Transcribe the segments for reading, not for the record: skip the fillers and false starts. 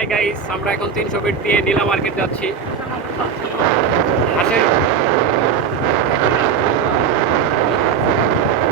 Hi guys, আমরা এখন 300 fit দিয়ে নীলা মার্কেট যাচ্ছি। হাঁসের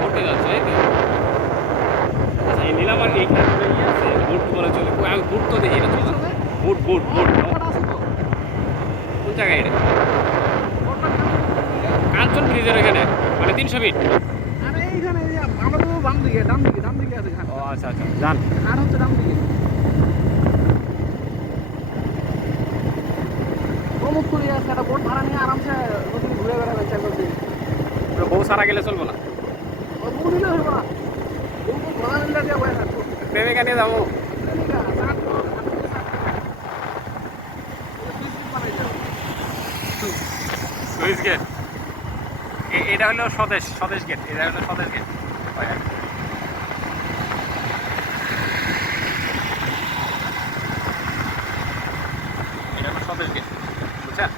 ঘুরতে যাচ্ছে, এই তো। আচ্ছা, এই নীলা মার্কেট এইখানে ইয়ে আছে, বুট বলে চলে। আমি বুট তো দেখি না, চলো। বুট বুট বুট কোন জায়গায় এটা? কাঞ্চন ব্রিজের এখানে, মানে 300 ফিট। ও আচ্ছা আচ্ছা, যান। বউ সারা গেলে চলবো না, প্রেমিকা নিয়ে যাবো। সুইচ গেট, এটা হলো স্বদেশ স্বদেশ গেট, এটা হলো স্বদেশ গেট। এটা হলো স্বদেশ গেট, বুঝছেন?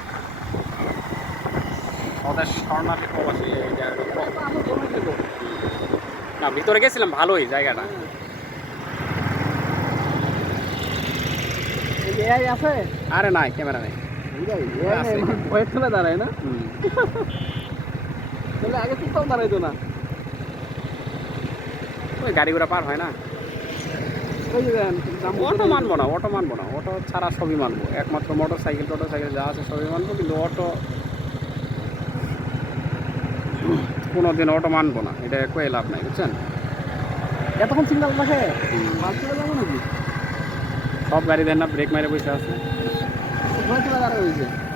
স্বদেশ শরণার্থী প্রবাসী। না, ভিতরে গেছিলাম, ভালোই জায়গাটা। আরে নাই, ক্যামেরা নাই। দাঁড়ায় না, আগে চুপটাও দাঁড়াইতো না। ওই গাড়ি ঘোড়া পার হয় না। অটো মানবো না, অটো মানবো না, অটো ছাড়া সবই মানবো। একমাত্র মোটর সাইকেল টোটর সাইকেল যা আছে সবই মানবো, কিন্তু অটো কোনোদিন অটো মানবো না, এটা কয়ে লাভ নাই, বুঝছেন? এতক্ষণ সিগন্যাল দেখে মাল চলে যাবো নাকি? সব গাড়ি দেন না, ব্রেক মেরে বসে আছে।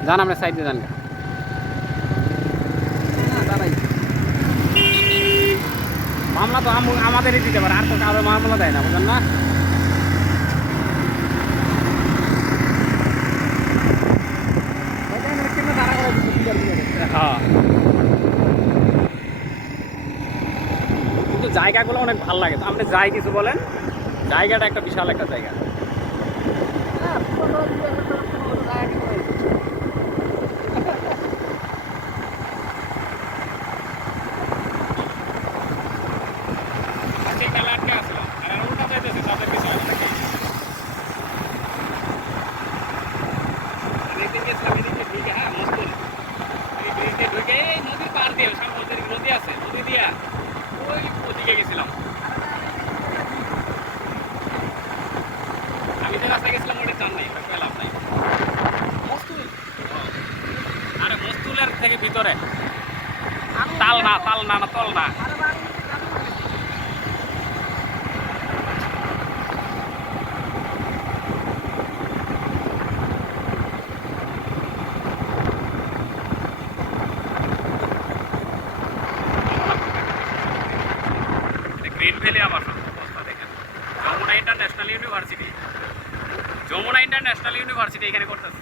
যান, আমরা সাইডে যান। দাঁড়াই, মামলা তো আমাদেরই দিতে পারে, আর তো কারো মামলা দেয় না, বুঝলেন না? হ্যাঁ, কিন্তু জায়গাগুলো অনেক ভালো লাগে। তো আপনি যাই কিছু বলেন, জায়গাটা একটা বিশাল একটা জায়গা। নদী আছে, নদী দিয়া ওই ওদিকে গেছিলাম। আমি যে রাস্তায় গেছিলাম ওটা চান নাই, ওটা লাভ নাই। আরে মস্তুলের থেকে ভিতরে, তাল না তাল না, না তল না। গ্রিন ভ্যালি আবার অবস্থা দেখেন। Jamuna International University, Jamuna International University এখানে করতেছে।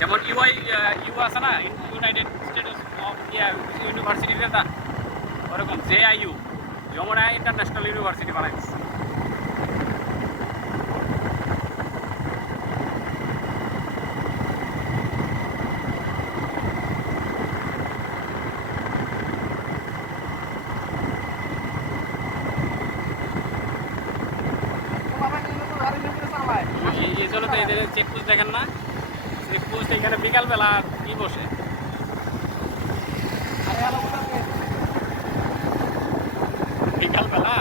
যেমন ইউ আছে না, ইউনাইটেড স্টেটস অফ ইউনিভার্সিটি, ওরকম JIU, যমুনা ইন্টারন্যাশনাল ইউনিভার্সিটি বানাইছে। এই জন্য তো এদের চেকপোস্ট দেখেন না, চেকপোস্ট এখানে বিকালবেলা কি বসে, বিকালবেলা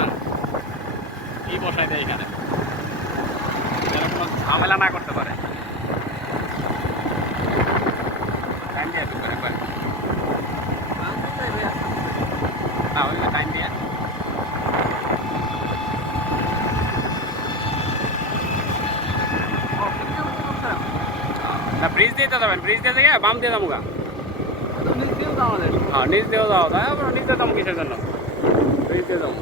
কি বসায় দেয় এখানে, যেন কোনো ঝামেলা না করতে পারে। টাইম দিয়ে একবার না, ওই টাইম দিয়ে না, ব্রিজ দিয়ে তো যাবেন, ব্রিজ দিয়ে থেকে বাম দিয়ে যাবো গা। হ্যাঁ, নিচ দিয়েও যাওয়া যায়, আবার নিচ দিয়ে যাবো কিসের জন্য, ব্রিজ দিয়ে যাবো।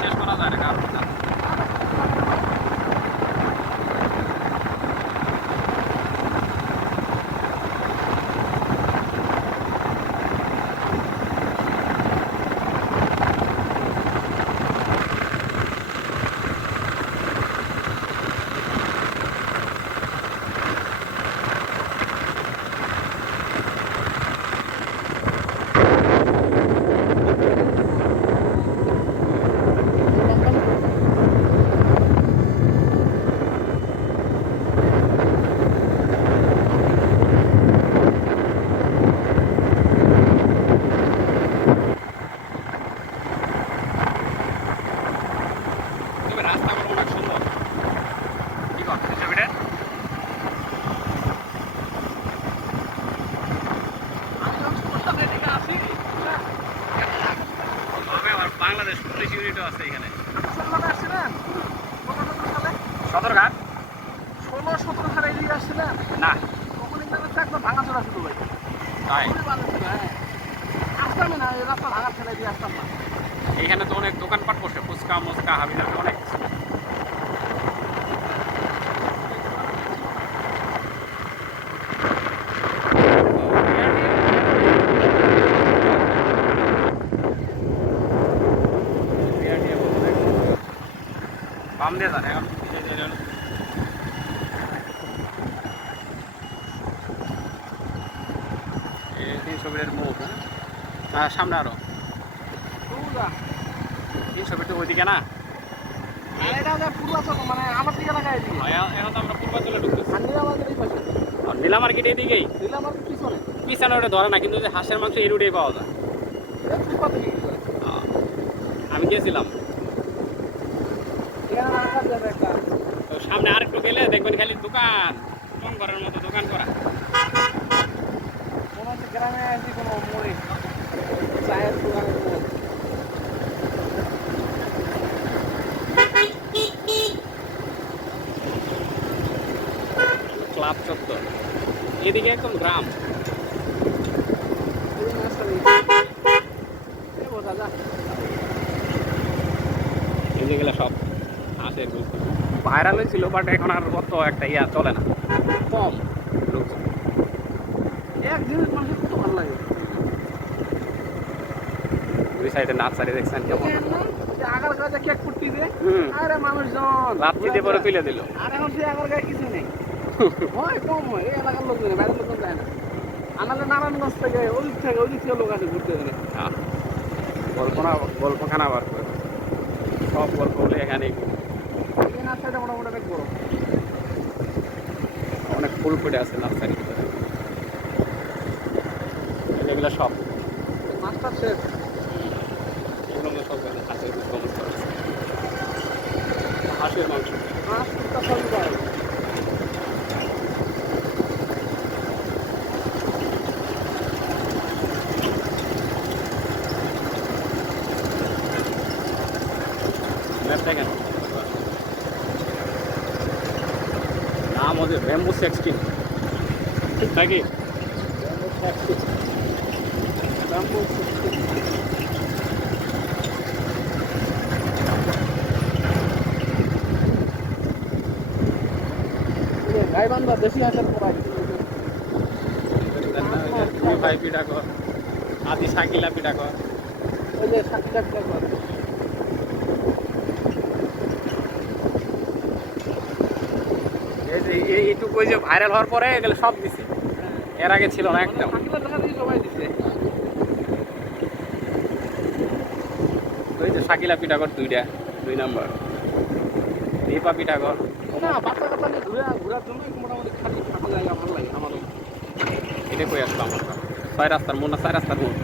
শেষ করা যায় না কারণ আছে এখানে। ছোটবেলায় আসছিলেন 16-17 সালে? সদরঘাট 16-17 সালে এদিকে আসছিলেন? না তখন এখানে তো একদম ভাঙাচোরা ছিল ভাই। তাই খুবই বাজে ছিল, হ্যাঁ। আসতামই না, এই রাস্তা ভাঙার ছেলে দিয়ে আসতাম না। এইখানে তো অনেক দোকানপাট বসে, ফুচকা মুচকা হাবিজাবি অনেক কিছু। বাম দিয়ে যান এখন এই 300 ফিটের মোড়, হ্যাঁ সামনে আরো বুঝা। 300 ফিট তো ওইদিকে না। আর এটা যে পূর্বাচল, মানে আমার দিকে লাগাই এদিকে। এখন তো আমরা পূর্বাঞ্চলে ঢুকতেছি। আর নীলামার্কেট এই পাশে। নীলা মার্কেট এদিকেই, নীলামার্কেট পিছনে। পিছনে ওটা ধরে না, কিন্তু যে হাঁসের মাংস এই রুটেই পাওয়া যায়। এটা ফুটপাত থেকে কি করে? আমি গিয়েছিলাম, এখানে আকাশ যাবে একটা। তো সামনে আরেকটু গেলে দেখবেন খালি দোকান, ঘরের মতো দোকান করা। মনে হচ্ছে গ্রামে আসি কোনো মোড়ে, চায়ের দোকানের মোড়। ক্লাব চত্বর এদিকে একদম গ্রাম। এই নার্সারি। এই বোঝা যা। এদিকে গেলে সব আসে। ভাইরাল হয়েছিল, বাট এখন আর অত একটা ইয়া চলে না, কম লোকজন। এক জিনিস মানুষের কত ভালো লাগে। দুই সাইডে নার্সারি দেখছেন কেমন। দেখেন না, যে আগার গাছে কেক ফুটতি যে, হুম, আরে মানুষজন রাত্রিতে পরে তুলে দিল। আর এখন সে আগার গায়ে কিছু নেই। হয় কম হয়, এই এলাকার লোকজন, বাইরের লোকজন যায় না। আনালে নারায়ণগঞ্জ থেকে ওই দিক থেকে লোক আসে ঘুরতে এখানে। গল্পখানা আবার সব গল্প বলে এখানে। এই নার্সারিটা মোটামুটি অনেক বড়। অনেক ফুল ফুটে আছে নার্সারি, এগুলো সব মাস্টার শেফ। এগুলো সব হাঁসের সমস্ত আছে। হাঁসের মাংস মাস্টার সবই পাওয়া যায়। ম্যাপ দেখেন, নাম হচ্ছে ব্যাম্বু 16 নাকি। গাইবান্ধা দেশি হাঁসের পড়াই। ভাই পিঠাকর, আদি শাকিলা পিঠাকর। ওই যে সাতটা করে। এই যে এইটুকু ওই যে ভাইরাল হওয়ার পরে এগুলো সব দিছে, এর আগে ছিল না একদম। সাকিবের দেখা দেখি সবাই দিচ্ছে। ওই যে শাকিলা পিঠাকর 2 নাম্বার, দীপা পিঠাকর। না, বাচ্চা কাচ্চা নিয়ে ঘোরার জন্য মোটামুটি খালি ফাঁকা জায়গা ভালো লাগে আমারও। এটা কই আসলাম আমরা, 6 রাস্তার মোড় না 4 রাস্তার মোড়,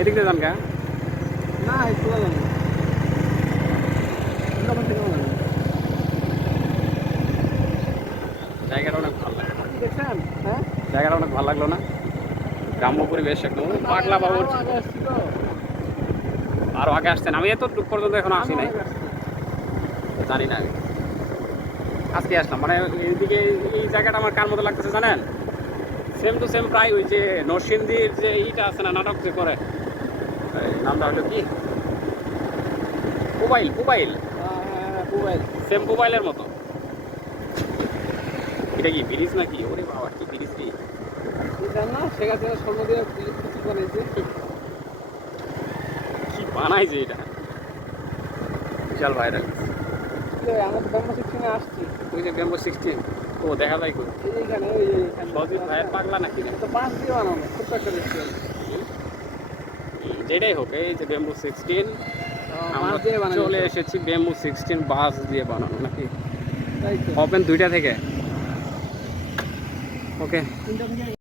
এদিক দিয়ে যান গা। না, এই খোলা জানি জায়গাটা অনেক ভালো লাগে, দেখছেন? হ্যাঁ, জায়গাটা অনেক ভালো লাগলো না, গ্রাম্য পরিবেশ একদম। পাগলা বাবুর আগে আসছি তো। আরো আগে আসছেন, আমি এতটুকু পর্যন্ত এখন আসি নাই, জানি না। আজকে আসলাম, মানে এইদিকে এই জায়গাটা আমার কার মতো লাগতেছে জানেন, সেম টু সেম প্রায় ওই যে নরসিংদীর যে এইটা আছে না, নাটক যে করে, নামটা হলো কি, মোবাইল মোবাইল সেম মোবাইলের মতো। এটা কি ব্রিজ নাকি? ওরে বাবা, কি ব্রিজ রে! না, শেখ হাসিনা স্বর্ণ দিয়ে কিছু বানাইছে। কি বানাইছে এটা, বিশাল ভাইরাল। আমরা তো ব্যাম্বো 16 আসছি। ওই যে ব্যাম্বো 16, ও দেখা যায় কই? এইখানে ওই যে সজিত ভাইয়ের পাগলা নাকি রে? তো বাঁশ দিয়ে বানানো, ছোট্ট একটা রেস্টুরেন্ট। যেটাই হোক, এই যে ব্যাম্বো 16 আমরা বাঁশ দিয়ে বানানো। চলে এসেছি ব্যাম্বো 16 বাস দিয়ে বানানো নাকি, তাই তো। ওপেন 2টা থেকে। ওকে।